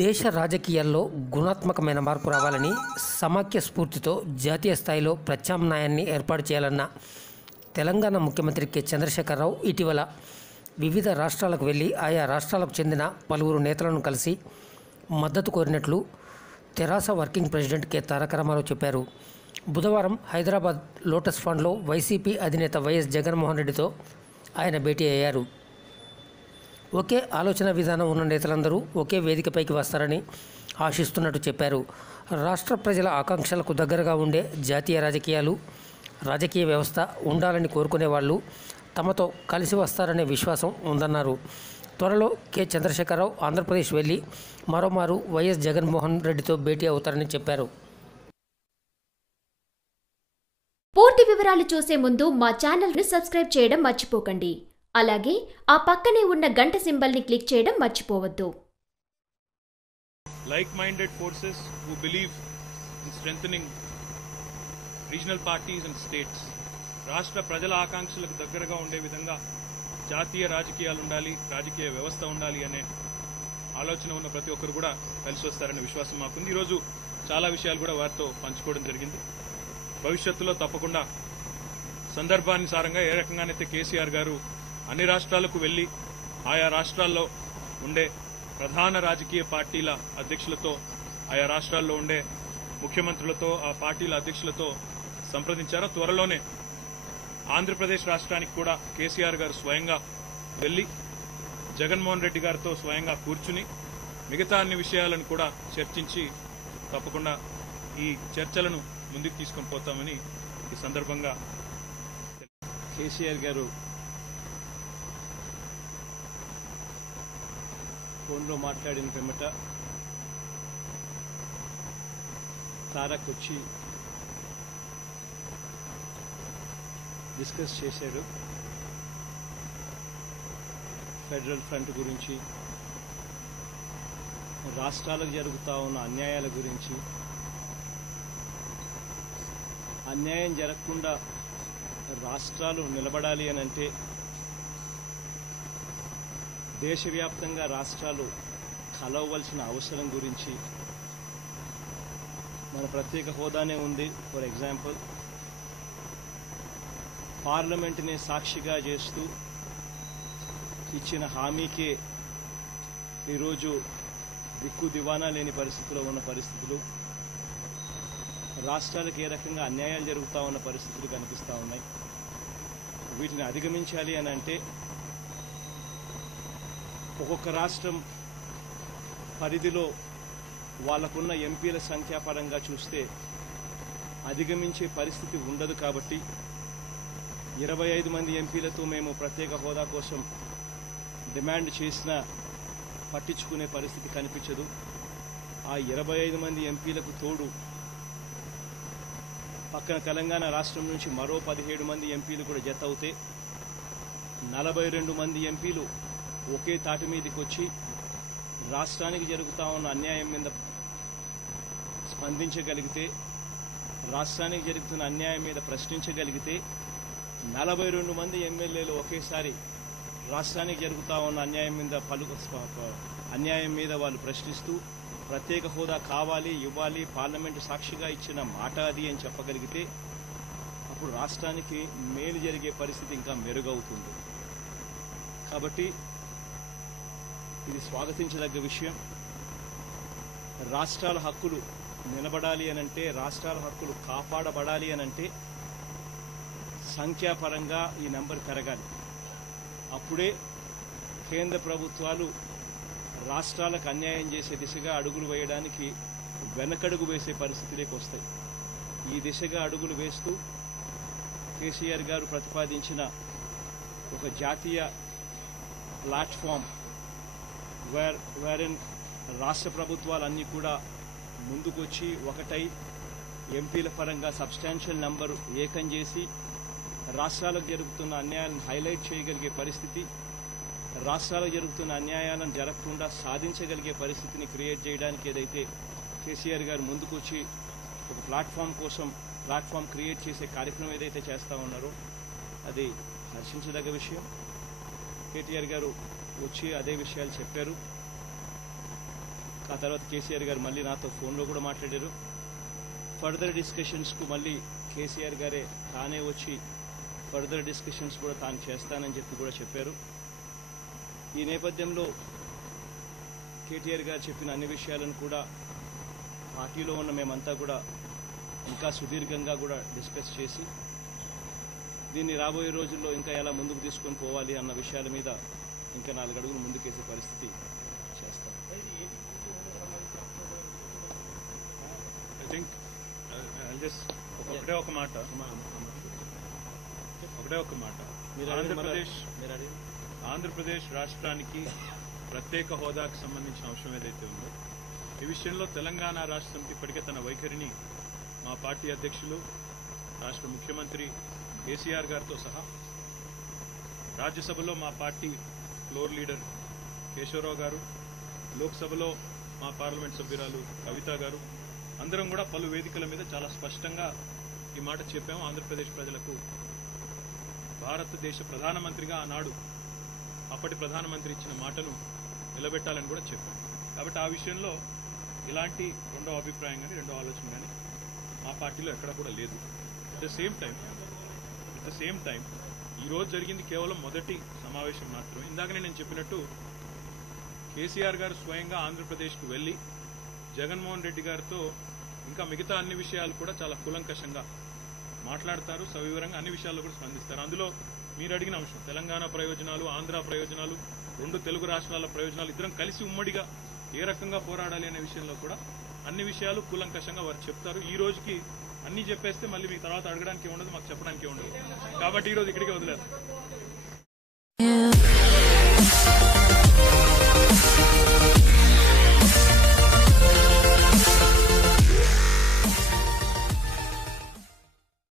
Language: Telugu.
దేశ రాజకీయాల్లో గుణాత్మకమైన మార్పు రావాలని సమాఖ్య స్ఫూర్తితో జాతీయ స్థాయిలో ప్రత్యామ్నాయాన్ని ఏర్పాటు చేయాలన్న తెలంగాణ ముఖ్యమంత్రి కె. చంద్రశేఖరరావు ఇటీవల వివిధ రాష్ట్రాలకు వెళ్ళి ఆయా రాష్ట్రాలకు చెందిన పలువురు నేతలను కలిసి మద్దతు కోరినట్లు TRS working president K. Taraka Ramarao చెప్పారు. బుధవారం హైదరాబాద్ లోటస్ ఫండ్లో వైసీపీ అధినేత వైఎస్ జగన్మోహన్ రెడ్డితో ఆయన భేటీ అయ్యారు. ఒకే ఆలోచన విధానం ఉన్న నేతలందరూ ఒకే వేదికపైకి వస్తారని ఆశిస్తున్నట్టు చెప్పారు. రాష్ట్ర ప్రజల ఆకాంక్షలకు దగ్గరగా ఉండే జాతీయ రాజకీయాలు రాజకీయ వ్యవస్థ ఉండాలని కోరుకునే వాళ్ళు తమతో కలిసి వస్తారనే విశ్వాసం ఉందన్నారు. త్వరలో కె. చంద్రశేఖరరావు ఆంధ్రప్రదేశ్ వెళ్ళి మరోమారు వైఎస్ జగన్మోహన్ రెడ్డితో భేటీ అవుతారని చెప్పారు. పూర్తి వివరాలు చూసే ముందు మా ఛానల్ని సబ్స్క్రైబ్ చేయడం మర్చిపోకండి. అలాగే ఆ పక్కనే ఉన్న గంట సింబల్ని క్లిక్ చేయడం మర్చిపోవద్దు. Like minded forces who believe in strengthening regional parties and states రాష్ట్ర ప్రజల ఆకాంక్షలకు దగ్గరగా ఉండే విధంగా జాతీయ రాజకీయాలు ఉండాలి రాజకీయ వ్యవస్థ ఉండాలి అనే ఆలోచన ఉన్న ప్రతి ఒక్కరు కూడా కలిసి వస్తారనే విశ్వాసం మాకుంది. ఈరోజు చాలా విషయాలు కూడా వారితో పంచుకోవడం జరిగింది. భవిష్యత్తులో తప్పకుండా సందర్భానుసారంగా ఏ రకంగానైతే కేసీఆర్ గారు అన్ని రాష్ట్రాలకు వెళ్ళి ఆయా రాష్ట్రాల్లో ఉండే ప్రధాన రాజకీయ పార్టీల అధ్యక్షులతో ఆయా రాష్ట్రాల్లో ఉండే ముఖ్యమంత్రులతో ఆ పార్టీల అధ్యక్షులతో సంప్రదించారా? త్వరలోనే ఆంధ్రప్రదేశ్ రాష్ట్రానికి కూడా కేసీఆర్ గారు స్వయంగా వెళ్ళి జగన్మోహన్ రెడ్డి గారితో స్వయంగా కూర్చుని మిగతా అన్ని విషయాలను కూడా చర్చించి తప్పకుండా ఈ చర్చలను ముందుకు తీసుకొని పోతామని ఈ సందర్భంగా కేసీఆర్ గారు ఫోన్లో మాట్లాడిన పిమ్మట తారక్ వచ్చి డిస్కస్ చేశారు ఫెడరల్ ఫ్రంట్ గురించి రాష్ట్రాలకు జరుగుతా ఉన్న అన్యాయాల గురించి. అన్యాయం జరగకుండా రాష్ట్రాలు నిలబడాలి అని అంటే దేశవ్యాప్తంగా రాష్ట్రాలు కలవలసిన అవసరం గురించి మన ప్రత్యేక హోదానే ఉంది. ఫర్ ఎగ్జాంపుల్ పార్లమెంటుని సాక్షిగా చేస్తూ ఇచ్చిన హామీకే ఈరోజు దిక్కు దివానా లేని పరిస్థితిలో ఉన్న పరిస్థితులు రాష్ట్రాలకు ఏ రకంగా అన్యాయాలు జరుగుతూ ఉన్న పరిస్థితులు కనిపిస్తూ ఉన్నాయి. వీటిని అధిగమించాలి అని అంటే ఒక్కొక్క రాష్ట్రం పరిధిలో వాళ్ళకున్న ఎంపీల సంఖ్యాపరంగా చూస్తే అధిగమించే పరిస్థితి ఉండదు కాబట్టి ఇరవై ఐదు మంది ఎంపీలతో మేము ప్రత్యేక హోదా కోసం డిమాండ్ చేసినా పట్టించుకునే పరిస్థితి కనిపించదు. ఆ ఇరవై ఐదు మంది ఎంపీలకు తోడు పక్కన తెలంగాణ రాష్ట్రం నుంచి మరో పదిహేడు మంది ఎంపీలు కూడా జత అవుతే నలభై రెండు మంది ఎంపీలు ఒకే తాటి మీదకి వచ్చి రాష్ట్రానికి జరుగుతా ఉన్న అన్యాయం మీద స్పందించగలిగితే రాష్ట్రానికి జరుగుతున్న అన్యాయం మీద ప్రశ్నించగలిగితే నలభై రెండు మంది ఎమ్మెల్యేలు ఒకేసారి రాష్ట్రానికి జరుగుతా ఉన్న అన్యాయం మీద పలు అన్యాయం మీద వాళ్ళు ప్రశ్నిస్తూ ప్రత్యేక హోదా కావాలి ఇవ్వాలి పార్లమెంటు సాక్షిగా ఇచ్చిన మాట అది అని చెప్పగలిగితే అప్పుడు రాష్ట్రానికి మేలు జరిగే పరిస్థితి ఇంకా మెరుగవుతుంది. కాబట్టి ఇది స్వాగతించదగ్గ విషయం. రాష్ట్రాల హక్కులు నిలబడాలి అనంటే రాష్ట్రాల హక్కులు కాపాడబడాలి అనంటే సంఖ్యాపరంగా ఈ నెంబర్ పెరగాలి. అప్పుడే కేంద్ర ప్రభుత్వాలు రాష్ట్రాలకు అన్యాయం చేసే దిశగా అడుగులు వేయడానికి వెనకడుగు వేసే పరిస్థితిలోకి వస్తాయి. ఈ దిశగా అడుగులు వేస్తూ కేసీఆర్ గారు ప్రతిపాదించిన ఒక జాతీయ ప్లాట్ఫామ్ వేర్ వేరెన్ రాష్ట్ర ప్రభుత్వాలన్నీ కూడా ముందుకొచ్చి ఒకటై ఎంపీల పరంగా సబ్స్టాన్షియల్ నంబరు ఏకం చేసి రాష్ట్రాలకు జరుగుతున్న అన్యాయాలను హైలైట్ చేయగలిగే పరిస్థితి రాష్ట్రాలకు జరుగుతున్న అన్యాయాలను జరగకుండా సాధించగలిగే పరిస్థితిని క్రియేట్ చేయడానికి ఏదైతే కేసీఆర్ గారు ముందుకొచ్చి ఒక ప్లాట్ఫామ్ కోసం ప్లాట్ఫామ్ క్రియేట్ చేసే కార్యక్రమం ఏదైతే చేస్తూ ఉన్నారో అది హర్షించదగ్గ విషయం. కేటీఆర్ గారు వచ్చి అదే విషయాలు చెప్పారు. ఆ తర్వాత కేసీఆర్ గారు మళ్ళీ నాతో ఫోన్లో కూడా మాట్లాడారు. ఫర్దర్ డిస్కషన్స్కు మళ్ళీ కేసీఆర్ గారే తానే వచ్చి ఫర్దర్ డిస్కషన్స్ కూడా తాను చేస్తానని చెప్పి కూడా చెప్పారు. ఈ నేపథ్యంలో కేటీఆర్ గారు చెప్పిన అన్ని విషయాలను కూడా పార్టీలో ఉన్న మేమంతా కూడా ఇంకా సుదీర్ఘంగా కూడా డిస్కస్ చేసి దీన్ని రాబోయే రోజుల్లో ఇంకా ఎలా ముందుకు తీసుకొని పోవాలి అన్న విషయాల మీద ఇంకా నాలుగు అడుగులు ముందుకేసే పరిస్థితి చేస్తాం. ఐ థింక్ జస్ట్ ఒకటే ఒక మాట. ఒకటే ఒక మాట. మీరు ఆంధ్రప్రదేశ్ ఆంధ్రప్రదేశ్ రాష్ట్రానికి ప్రత్యేక హోదాకు సంబంధించిన అంశం ఏదైతే ఉందో ఈ విషయంలో తెలంగాణ రాష్ట్రం ఇప్పటికే తన వైఖరిని మా పార్టీ అధ్యక్షులు రాష్ట్ర ముఖ్యమంత్రి కేసీఆర్ గారితో సహా రాజ్యసభలో మా పార్టీ ఫ్లోర్ లీడర్ కేశవరావు గారు లోక్సభలో మా పార్లమెంట్ సభ్యురాలు కవిత గారు. అందరం కూడా పలు వేదికల మీద చాలా స్పష్టంగా ఈ మాట చెప్పాము ఆంధ్రప్రదేశ్ ప్రజలకు. భారతదేశ ప్రధానమంత్రిగా ఆనాడు అప్పటి ప్రధానమంత్రి ఇచ్చిన మాటను నిలబెట్టాలని కూడా చెప్పాం. కాబట్టి ఆ విషయంలో ఇలాంటి రెండో అభిప్రాయం కానీ రెండో ఆలోచన కానీ మా పార్టీలో ఎక్కడ కూడా లేదు. At the same time at the same time ఈ రోజు జరిగింది కేవలం మొదటి సమావేశం మాత్రమే. ఇందాకనే నేను చెప్పినట్టు కేసీఆర్ గారు స్వయంగా ఆంధ్రప్రదేశ్కు వెళ్ళి జగన్మోహన్ రెడ్డి గారితో ఇంకా మిగతా అన్ని విషయాలు కూడా చాలా కులంకషంగా మాట్లాడతారు సవివరంగా అన్ని విషయాల్లో కూడా స్పందిస్తారు. అందులో మీరు అడిగిన అంశం తెలంగాణ ప్రయోజనాలు ఆంధ్ర ప్రయోజనాలు రెండు తెలుగు రాష్ట్రాల ప్రయోజనాలు ఇద్దరం కలిసి ఉమ్మడిగా ఏ రకంగా పోరాడాలి అనే విషయంలో కూడా అన్ని విషయాలు కూలంకషంగా వారు చెప్తారు. ఈ రోజుకి అన్ని చెప్పేస్తే మళ్ళీ మీకు తర్వాత అడగడానికి ఉండదు మాకు చెప్పడానికి ఉండదు. కాబట్టి ఈ రోజు ఇక్కడికే వదిలేదు